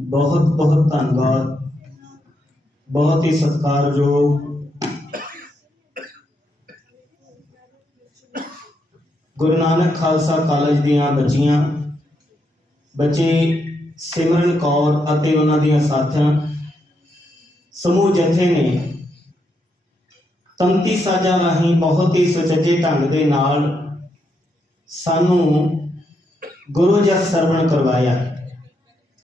ਬਹੁਤ ਬਹੁਤ ਧੰਨਵਾਦ। ਬਹੁਤ ਹੀ ਸਤਿਕਾਰਯੋਗ। ਗੁਰੂ ਨਾਨਕ ਖਾਲਸਾ ਕਾਲਜ ਦੀਆਂ ਬੱਚੀਆਂ, ਬੱਚੇ ਸਿਮਰਨ ਕੌਰ ਅਤੇ ਉਹਨਾਂ ਦੀਆਂ ਸਾਥੀਆਂ, ਸਮੂਹ ਜਥੇ ਨੇ ਤੰਤੀ ਸਾਜਾਂ ਰਾਹੀਂ ਬਹੁਤ ਹੀ ਸੁਚੱਜੇ ਢੰਗ ਦੇ ਨਾਲ ਸਾਨੂੰ ਗੁਰੂ ਜਸ ਸਰਵਣ ਕਰਵਾਇਆ।